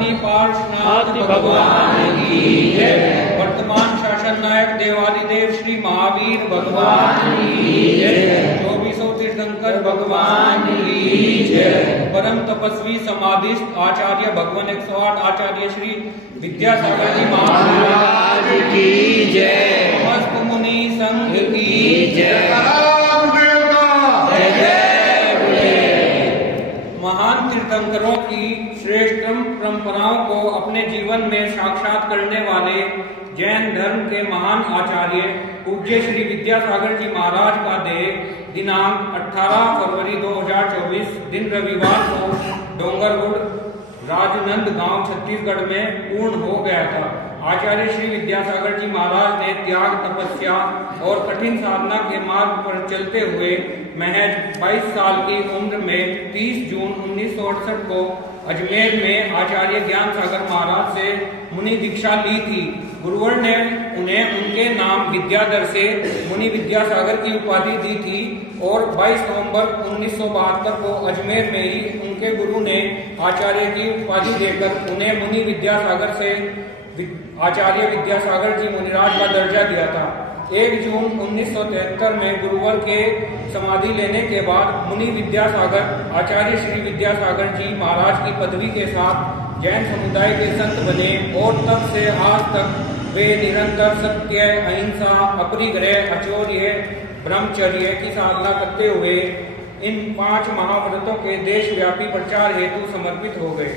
ज्ञानी पार्श्वनाथ भगवान की जय। वर्तमान शासन नायक देवादिदेव श्री महावीर भगवान की जय। 24 तीर्थंकर भगवान की जय। परम तपस्वी समाधिस्थ आचार्य भगवान 108 आचार्य श्री विद्यासागर जी महाराज की जय। समस्त मुनि संघ की जय। महान तीर्थंकरों की श्रेष्ठ परंपराओं को अपने जीवन में साक्षात करने वाले जैन धर्म के महान आचार्य पूज्य श्री विद्यासागर जी महाराज का देह दिनांक 18 फरवरी 2024 दिन रविवार को डोंगरगुड़ राजनंद गांव छत्तीसगढ़ में पूर्ण हो गया था। आचार्य श्री विद्यासागर जी महाराज ने त्याग, तपस्या और कठिन साधना के मार्ग पर चलते हुए महज 22 साल की उम्र में 30 जून 1968 को अजमेर में आचार्य ज्ञान सागर महाराज से मुनि दीक्षा ली थी। गुरुवर ने उन्हें उनके नाम विद्याधर से मुनि विद्यासागर की उपाधि दी थी और 22 नवंबर 1972 को अजमेर में ही उनके गुरु ने आचार्य की उपाधि देकर उन्हें मुनि विद्यासागर से आचार्य विद्यासागर जी मुनिराज का दर्जा दिया था। 1 जून 1973 में गुरुवर के समाधि लेने के बाद मुनि विद्यासागर आचार्य श्री विद्यासागर जी महाराज की पदवी के साथ जैन समुदाय के संत बने और तब से आज तक वे निरंतर सत्य, अहिंसा, अपरिग्रह, अचौर्य, ब्रह्मचर्य की साधना करते हुए इन 5 महाव्रतों के देशव्यापी प्रचार हेतु समर्पित हो गए।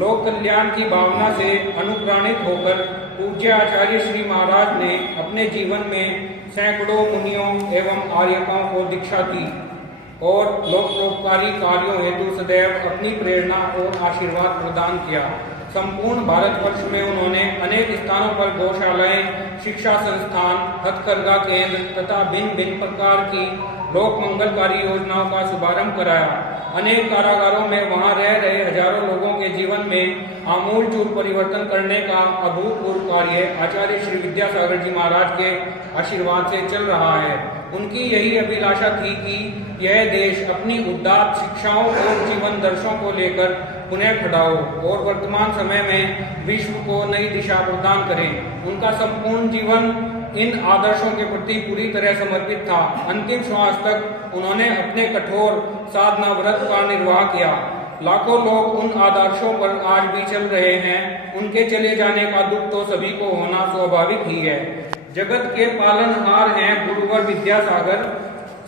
लोक कल्याण की भावना से अनुप्राणित होकर पूज्य आचार्य श्री महाराज ने अपने जीवन में सैकड़ों मुनियों एवं आर्यकों को दीक्षा दी और लोकोपकारी कार्यों हेतु सदैव अपनी प्रेरणा और आशीर्वाद प्रदान किया। संपूर्ण भारतवर्ष में उन्होंने अनेक स्थानों पर गौशालाएं, शिक्षा संस्थान, हथकरघा केंद्र तथा भिन्न भिन्न प्रकार की लोक मंगलकारी योजनाओं का शुभारंभ कराया। अनेक कारागारों में वहां रह रहे हजारों लोगों के जीवन में आमूलचूल परिवर्तन करने का अभूतपूर्व कार्य आचार्य श्री विद्यासागर जी महाराज के आशीर्वाद से चल रहा है। उनकी यही अभिलाषा थी कि यह देश अपनी उदात्त शिक्षाओं और जीवन दर्शों को लेकर पुनः खड़ा हो और वर्तमान समय में विश्व को नई दिशा प्रदान करे। उनका संपूर्ण जीवन इन आदर्शों के प्रति पूरी तरह समर्पित था। अंतिम श्वास तक उन्होंने अपने कठोर साधना व्रत का निर्वाह किया। लाखों लोग उन आदर्शों पर आज भी चल रहे हैं। उनके चले जाने का दुख तो सभी को होना स्वाभाविक ही है। जगत के पालनहार हैं गुरुवर विद्यासागर।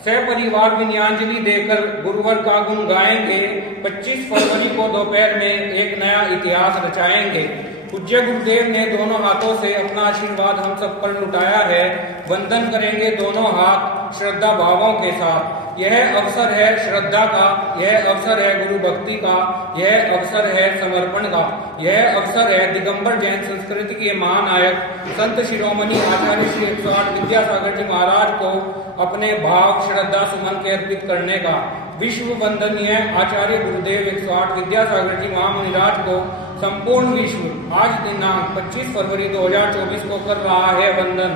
सपरिवार विनयांजलि देकर गुरुवर का गुण गाएंगे। 25 फरवरी को दोपहर में एक नया इतिहास रचाएंगे। पूज्य गुरुदेव ने दोनों हाथों से अपना आशीर्वाद हम सब पर लुटाया है। वंदन करेंगे दोनों हाथ श्रद्धा भावों के साथ। यह अवसर है श्रद्धा का, यह अवसर है गुरु भक्ति का, यह अवसर है समर्पण का, यह अवसर है दिगंबर जैन संस्कृति के महानायक संत शिरोमणि आचार्य श्री 108 विद्यासागर जी महाराज को अपने भाव, श्रद्धा सुमन के अर्पित करने का। विश्व वंदनीय आचार्य गुरुदेव 108 विद्यासागर जी महामुनिराज को संपूर्ण विश्व आज दिनांक 25 फरवरी 2024 को कर रहा है वंदन।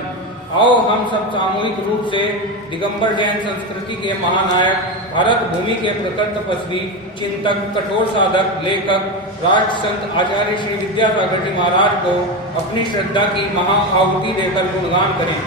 आओ हम सब सामूहिक रूप से दिगंबर जैन संस्कृति के महानायक, भारत भूमि के प्रखर तपस्वी, चिंतक, कठोर साधक, लेखक, राष्ट्र संत आचार्य श्री विद्यासागर जी महाराज को अपनी श्रद्धा की महा आहुति देकर गुणगान करें।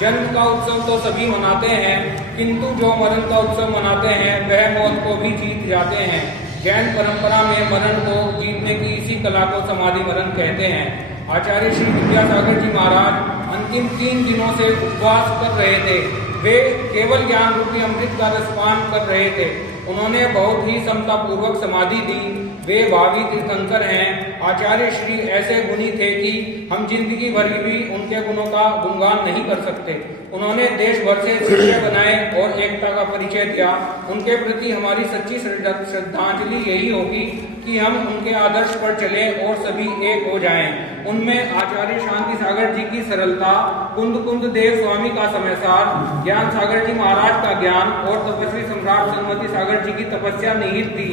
जन्म का उत्सव तो सभी मनाते हैं, किंतु जो मरण का उत्सव मनाते हैं वह मौत को भी जीत जाते हैं। जैन परंपरा में मरण को जीतने की इसी कला को समाधि मरण कहते हैं। आचार्य श्री विद्यासागर जी महाराज अंतिम 3 दिनों से उपवास कर रहे थे। वे केवल ज्ञान रूपी अमृत का रसपान कर रहे थे। उन्होंने बहुत ही समता पूर्वक समाधि दी। वे भावी तीर्थंकर हैं। आचार्य श्री ऐसे गुणी थे कि हम जिंदगी भर भी उनके गुणों का गुणगान नहीं कर सकते। उन्होंने देश भर से शिष्य बनाए और एकता का परिचय दिया। उनके प्रति हमारी सच्ची श्रद्धांजलि यही होगी कि हम उनके आदर्श पर चलें और सभी एक हो जाएं। उनमें आचार्य शांति सागर जी की सरलता, कुंद कुंद देव स्वामी का समयसार, ज्ञान सागर जी महाराज का ज्ञान और तपस्वी सम्राट सन्मति सागर जी की तपस्या निहित थी।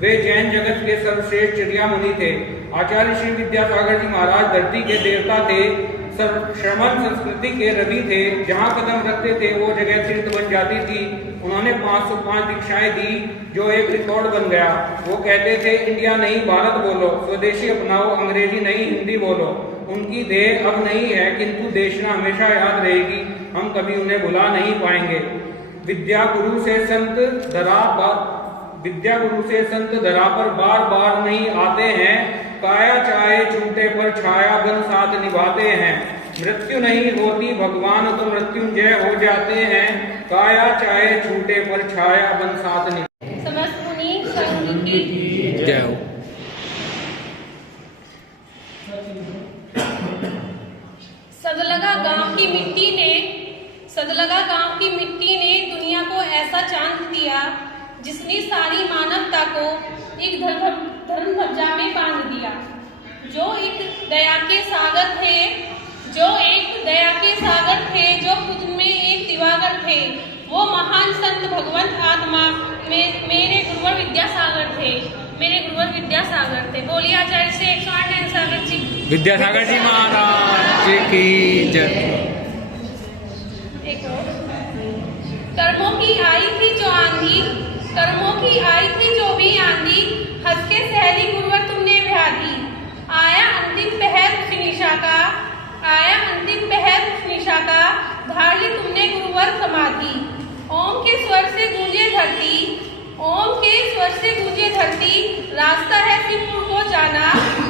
वे जैन जगत के सर्वश्रेष्ठ चर्या मुनि थे। आचार्य श्री विद्यासागर जी महाराज धरती के देवता थे। श्रमण संस्कृति के रवि थे। जहाँ कदम रखते थे वो जगह तीर्थ बन जाती थी। उन्होंने 505 दीक्षाएं दी, जो एक रिकॉर्ड बन गया। वो कहते थे, इंडिया नहीं भारत बोलो, स्वदेशी अपनाओ, अंग्रेजी नहीं हिंदी बोलो। उनकी देह अब नहीं है, किंतु देशना हमेशा याद रहेगी। हम कभी उन्हें भुला नहीं पाएंगे। विद्या गुरु से संत धरा पर बार बार नहीं आते हैं। काया चाहे छूटे पर छाया बन साथ निभाते हैं। मृत्यु नहीं होती भगवान तो मृत्युंजय हो जाते हैं। काया चाहे छूटे पर छाया बन साथ निभाते। समस्त मुनि संघ की जय हो। सदलगा गांव की मिट्टी ने दुनिया को ऐसा चांद दिया, जिसने सारी मानवता को एक धर्म ध्वजा में बांध दिया। जो एक दया के सागर थे, जो खुद में एक दिवाकर थे, वो महान संत भगवंत आत्मा मेरे गुरुवर विद्यासागर थे। बोलिए आचार्य श्री 108 सागर जी विद्यासागर जी महाराज की जय। कर्मों की आई थी जो भी आंधी, हंस के सहेली गुरुवर तुमने ब्याह दी। आया अंतिम पहर निशा का, धार ली तुमने गुरुवर समाधि। ओम के स्वर से गूंजे धरती, रास्ता है सिंहपुर को जाना।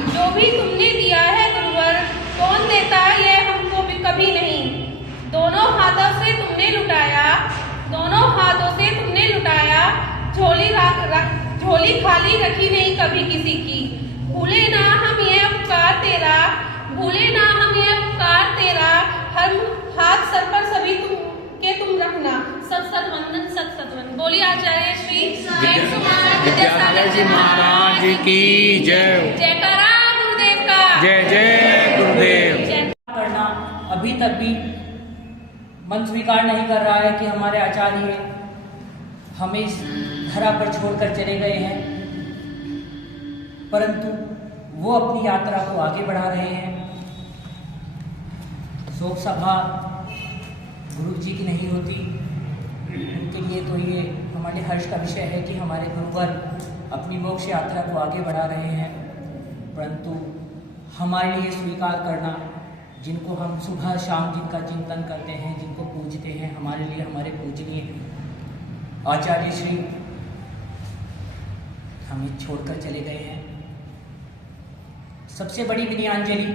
जो भी तुमने दिया है गुरुवर, कौन देता यह हमको भी कभी नहीं। दोनों हाथों से तुमने लुटाया, झोली खाली रखी नहीं कभी किसी की। भूले ना हम यह उपकार तेरा, हर हाथ सर पर सभी तुम रखना। सत वंदन। बोलिए आचार्य श्री विद्यासागर जी महाराज की जय। जयकारा गुरुदेव का। जय जय गुरुदेव। करना अभी तक भी मन स्वीकार नहीं कर रहा है कि हमारे आचार्य हमें इस धरा पर छोड़कर चले गए हैं, परंतु वो अपनी यात्रा को आगे बढ़ा रहे हैं। शोक सभा गुरु जी की नहीं होती, उनके लिए तो ये हमारे हर्ष का विषय है कि हमारे गुरुवर अपनी मोक्ष यात्रा को आगे बढ़ा रहे हैं। परंतु हमारे लिए स्वीकार करना, जिनको हम सुबह शाम जिनका चिंतन करते हैं, जिनको पूजते हैं, हमारे लिए हमारे पूजनीय आचार्य श्री हमें छोड़कर चले गए हैं। सबसे बड़ी विनयाञ्जलि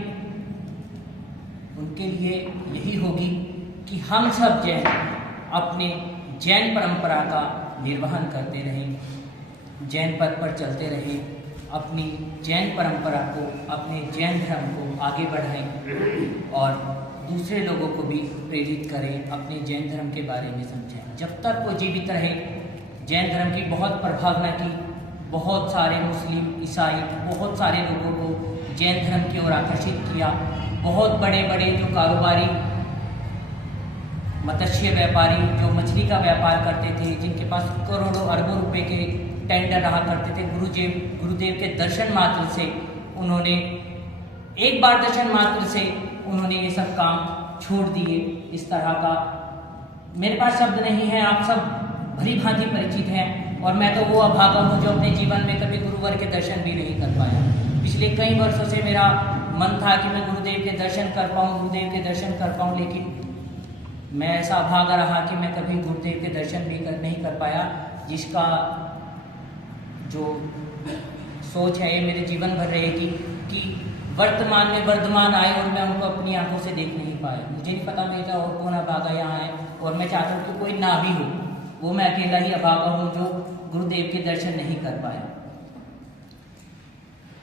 उनके लिए यही होगी कि हम सब जैन अपने जैन परंपरा का निर्वहन करते रहें, जैन पथ पर चलते रहें, अपनी जैन परंपरा को, अपने जैन धर्म को आगे बढ़ाएं और दूसरे लोगों को भी प्रेरित करें, अपने जैन धर्म के बारे में समझें। जब तक वो जीवित रहे, जैन धर्म की बहुत प्रभावना की, बहुत सारे मुस्लिम, ईसाई, बहुत सारे लोगों को जैन धर्म की ओर आकर्षित किया। बहुत बड़े बड़े जो कारोबारी, मत्स्य व्यापारी जो मछली का व्यापार करते थे, जिनके पास करोड़ों अरबों रुपए के टेंडर रहा करते थे, गुरुदेव के दर्शन मात्र से उन्होंने, एक बार दर्शन मात्र से उन्होंने ये सब काम छोड़ दिए। इस तरह का मेरे पास शब्द नहीं है, आप सब भली भांति परिचित हैं। और मैं तो वो अभागा हूँ जो अपने जीवन में कभी गुरुवर के दर्शन भी नहीं कर पाया। पिछले कई वर्षों से मेरा मन था कि मैं गुरुदेव के दर्शन कर पाऊँ, लेकिन मैं ऐसा अभागा रहा कि मैं कभी गुरुदेव के दर्शन भी नहीं कर पाया। जिसका जो सोच है ये मेरे जीवन भर रहेगी कि वर्तमान में वर्धमान आए और मैं उनको अपनी आंखों से देख नहीं पाया। मुझे नहीं पता मेरा और कौन अभागा यहाँ है, और मैं चाहता हूँ कि कोई ना भी हो, वो मैं अकेला ही अभागा हूँ जो गुरुदेव के दर्शन नहीं कर पाया।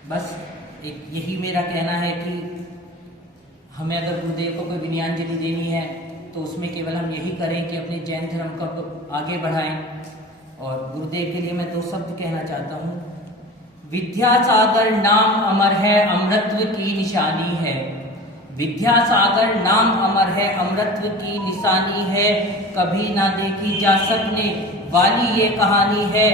बस यही मेरा कहना है कि हमें अगर गुरुदेव को कोई विनयाञ्जलि देनी है तो उसमें केवल हम यही करें कि अपने जैन धर्म को आगे बढ़ाएं। और गुरुदेव के लिए मैं दो शब्द कहना चाहता हूँ। विद्यासागर नाम अमर है, अमृतत्व की निशानी है। विद्यासागर नाम अमर है, अमृतत्व की निशानी है। कभी ना देखी जा सकने वाली ये कहानी है।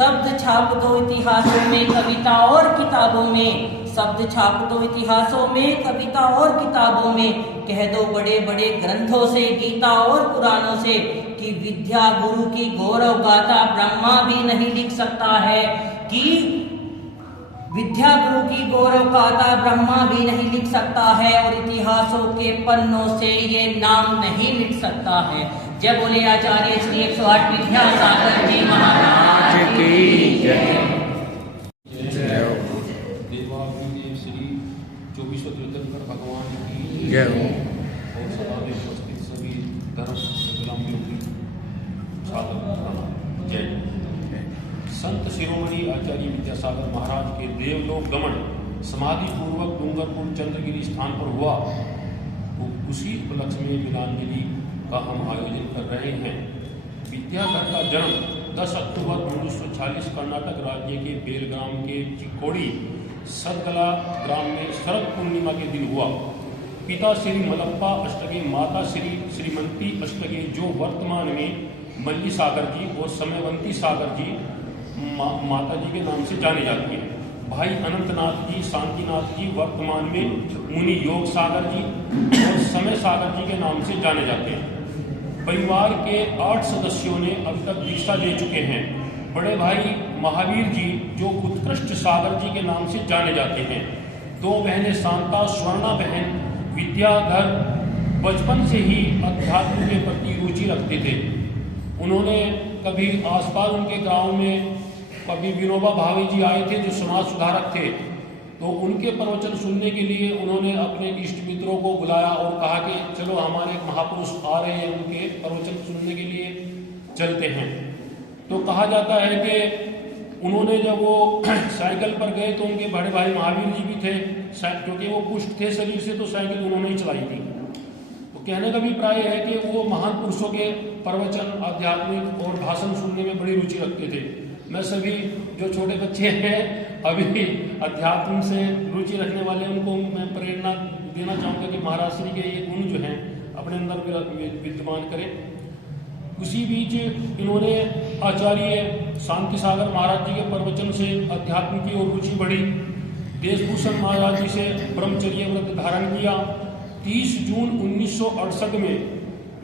शब्द छाप दो इतिहासों में, कविता और किताबों में। शब्द छाप दो इतिहासों में, कविता और किताबों में। कह दो बड़े बड़े ग्रंथों से, गीता और पुराणों से, कि विद्या गुरु की गौरव गाथा ब्रह्मा भी नहीं लिख सकता है, कि विद्या गुरु की गौरव गाथा ब्रह्मा भी नहीं लिख सकता है, और इतिहासों के पन्नों से ये नाम नहीं मिट सकता है। जय बोले आचार्य श्री 108 विद्यासागर जी महाराज की जय। देवादिदेव श्री 24 तीर्थंकर भगवान की जय हो। और सभा में उपस्थित सभी धर्म गुलामियों की छात्र जय। संत शिरोमणि आचार्य विद्यासागर महाराज के देवलोक गमन समाधि पूर्वक डूंगरपुर चंद्रगिरी स्थान पर हुआ, तो उसी उपलक्ष्य में मिलांजलि का हम आयोजन कर रहे हैं। विद्याधर का जन्म 10 अक्टूबर 1940 कर्नाटक राज्य के बेलगाम के चिक्कोड़ी सदगला ग्राम में शरद पूर्णिमा के दिन हुआ। पिता श्री मलप्पा अष्टगे, माता श्री श्रीमंती अष्टगे, जो वर्तमान में मल्ली सागर जी और समयवंती सागर जी माता जी के नाम से जाने जाती है। भाई अनंतनाथ जी, शांतिनाथ जी वर्तमान में मुनि योग सागर जी और समय सागर जी के नाम से जाने जाते हैं। परिवार के 8 सदस्यों ने अभी तक दीक्षा ले चुके हैं। बड़े भाई महावीर जी जो उत्कृष्ट सागर जी के नाम से जाने जाते हैं। 2 बहनें शांता, स्वर्णा बहन। विद्याधर बचपन से ही अध्यात्म के प्रति रुचि रखते थे। उन्होंने कभी आसपास उनके गांव में कभी विनोबा भावे जी आए थे जो समाज सुधारक थे, तो उनके प्रवचन सुनने के लिए उन्होंने अपने इष्ट मित्रों को बुलाया और कहा कि चलो हमारे एक महापुरुष आ रहे हैं, उनके प्रवचन सुनने के लिए चलते हैं। तो कहा जाता है कि उन्होंने जब वो साइकिल पर गए तो उनके बड़े भाई महावीर जी भी थे, क्योंकि वो पुष्ट थे शरीर से, तो साइकिल उन्होंने ही चलाई थी। तो कहने का भी प्राय है कि वो महान पुरुषों के प्रवचन, आध्यात्मिक और भाषण सुनने में बड़ी रुचि रखते थे। मैं सभी जो छोटे बच्चे हैं अभी भी अध्यात्म से रुचि रखने वाले, उनको मैं प्रेरणा देना चाहूँगा कि महाराज श्री के ये गुण जो हैं अपने अंदर विद्यमान करें। उसी बीच इन्होंने आचार्य शांति सागर महाराज जी के प्रवचन से अध्यात्म की ओर रुचि बढ़ी। देशभूषण महाराज जी से ब्रह्मचर्य व्रत धारण किया। 30 जून 1968 में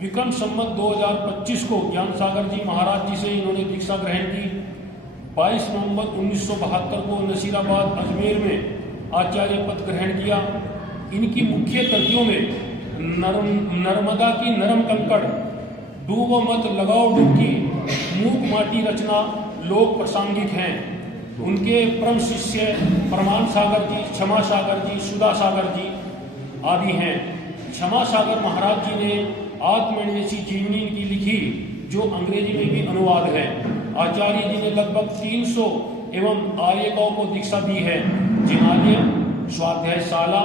विक्रम संवत 2025 को ज्ञान सागर जी महाराज जी से इन्होंने दीक्षा ग्रहण की। 22 नवंबर 1972 को नसीराबाद अजमेर में आचार्य पद ग्रहण किया। इनकी मुख्य कृतियों में नर्मदा की नरम कंकड़, डूबो मत लगाओ डुबकी, मूक माटी रचना लोक प्रासंगिक हैं। उनके परम शिष्य प्रमाण सागर जी, क्षमा सागर जी, सुधा सागर जी आदि हैं। क्षमा सागर महाराज जी ने आत्मन्वेषी जीवनी की लिखी, जो अंग्रेजी में भी अनुवाद है। आचार्य जी ने लगभग 300 एवं आर्यकों को दीक्षा दी है। जिनालय, स्वाध्यायशाला,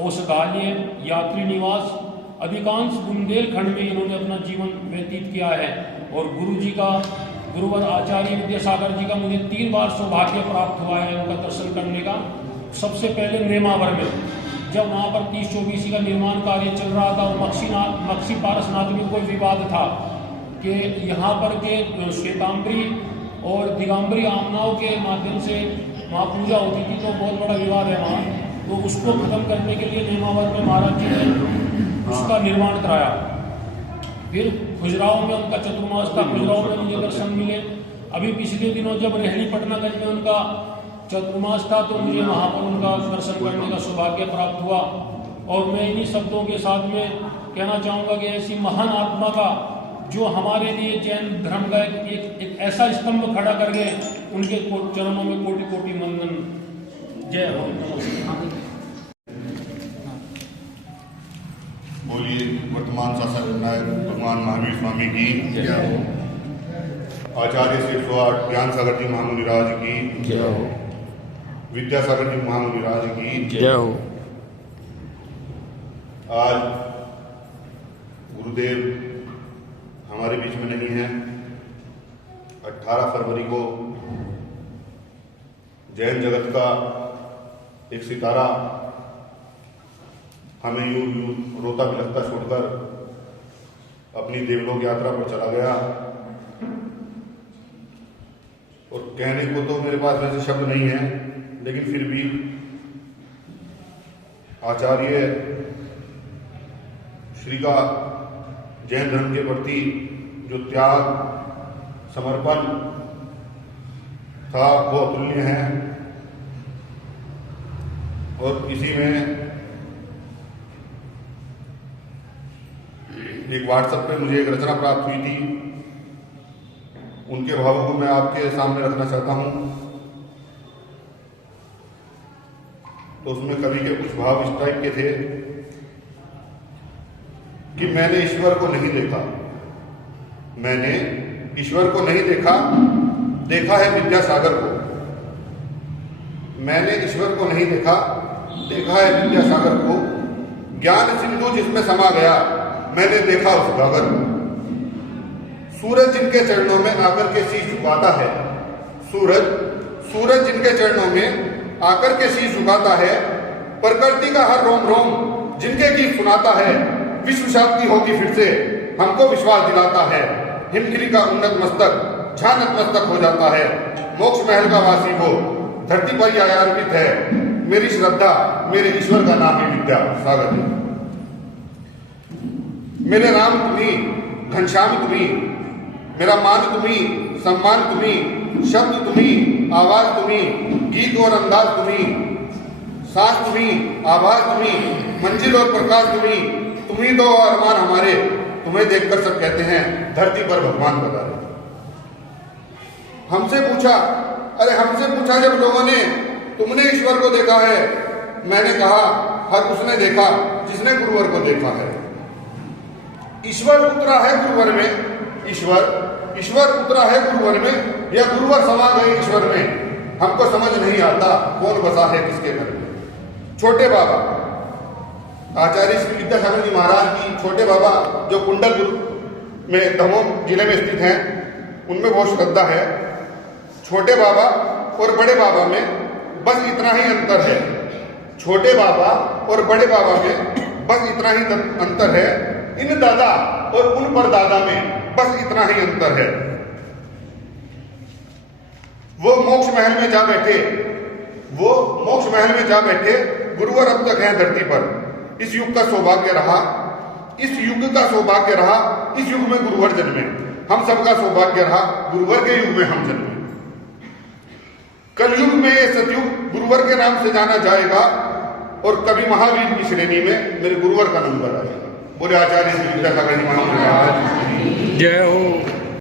औषधालय, यात्री निवास, अधिकांश बुंदेलखंड में इन्होंने अपना जीवन व्यतीत किया है। और गुरु जी का, गुरुवर आचार्य विद्यासागर जी का मुझे 3 बार सौभाग्य प्राप्त हुआ है उनका दर्शन करने का। सबसे पहले नेमावर में, जब वहाँ पर 30-24 का निर्माण कार्य चल रहा था और मक्सी पारसनाथ में कोई विवाद था कि यहाँ पर के श्वेतांबरी और दिगंबरी आमनाओं के माध्यम से वहाँ पूजा होती थी, तो बहुत बड़ा विवाद है वहाँ। तो उसको खत्म करने के लिए नेमावर में महाराज जी ने उसका निर्माण कराया। फिर खजुराहो में उनका चतुर्मास था, खजुराहो में मुझे दर्शन मिले। अभी पिछले दिनों जब रेहली पटनागंज में उनका चतुर्मास था, तो मुझे वहाँ पर उनका दर्शन करने का सौभाग्य प्राप्त हुआ। और मैं इन्हीं शब्दों के साथ में कहना चाहूँगा कि ऐसी महान आत्मा का, जो हमारे लिए जैन धर्म का एक ऐसा स्तंभ खड़ा कर गए, उनके चरणों में कोटि कोटि वंदन। जय हो। बोलिए वर्तमान शासक नायक भगवान महावीर स्वामी की जय हो। आचार्य श्री 108 ज्ञान सागर जी महामुनिराज की जय हो। विद्यासागर जी महामुनिराज की जय हो। आज गुरुदेव हमारे बीच में नहीं है। 18 फरवरी को जैन जगत का एक सितारा हमें यूं रोता बिलखता छोड़कर अपनी देवलोक यात्रा पर चला गया। और कहने को तो मेरे पास वैसे शब्द नहीं है, लेकिन फिर भी आचार्य श्री का जैन धर्म के प्रति जो त्याग समर्पण था वो अतुल्य है। और इसी में एक व्हाट्सएप पे मुझे एक रचना प्राप्त हुई थी, उनके भावों को मैं आपके सामने रखना चाहता हूं। तो उसमें कवि के कुछ भाव इस टाइप के थे कि मैंने ईश्वर को नहीं देखा, मैंने ईश्वर को नहीं देखा, देखा है विद्यासागर को। मैंने ईश्वर को नहीं देखा, देखा है विद्यासागर को। ज्ञान सिंधु जिसमें समा गया, मैंने देखा उस गागर को। सूरज जिनके चरणों में आकर के शीश झुकाता है, सूरज जिनके चरणों में आकर के शीश झुकाता है। प्रकृति का हर रोम रोम जिनके गीत सुनाता है। विश्व शांति होगी फिर से हमको विश्वास दिलाता है। हिमगिरी का उन्नत मस्तक झा नतमस्तक हो जाता है। मोक्ष महल का वासी वो धरती पर यह अर्पित है। मेरी श्रद्धा मेरे ईश्वर का नाम है विद्यासागर है। मेरे राम तुम्ही, घनश्याम तुम्ही, मेरा मान तुम्ही, सम्मान तुम्ही, शब्द तुम्ही, आवाज तुम्ही, गीत और अंदाज तुम्ही, सांस तुम्ही, आभास तुम्ही, मंजिल और प्रकाश तुम्ही दो और अरमान हमारे। तुम्हें देखकर सब कहते हैं धरती पर भगवान पधारे। हमसे पूछा जब लोगों ने, तुमने ईश्वर को देखा है? मैंने कहा हर उसने देखा जिसने गुरुवर को देखा है। ईश्वर उतरा है गुरुवर में, ईश्वर उतरा है गुरुवर में, या गुरुवर समा गए ईश्वर में। हमको समझ नहीं आता कौन बसा है किसके घर में। छोटे बाबा आचार्य श्री विद्यासागर जी महाराज की छोटे बाबा जो कुंडलपुर में दमोह जिले में स्थित हैं, उनमें बहुत श्रद्धा है। छोटे बाबा और बड़े बाबा में बस इतना ही अंतर है। छोटे बाबा और बड़े बाबा में बस इतना ही अंतर है। इन दादा और उन परदादा में बस इतना ही अंतर है। वो मोक्ष महल में जा बैठे, गुरुवर अब तक हैं धरती पर। इस युग का सौभाग्य रहा, इस युग में गुरुवर जन्मे। हम सबका सौभाग्य रहा, गुरुवर के युग में हम जन्मे। कलयुग में ये सतयुग गुरुवर के नाम से जाना जाएगा, और कभी महावीर की श्रेणी में मेरे गुरुवर का नंबर आएगा। बोले आचार्य श्री विद्यासागर जी महाराज जय हो।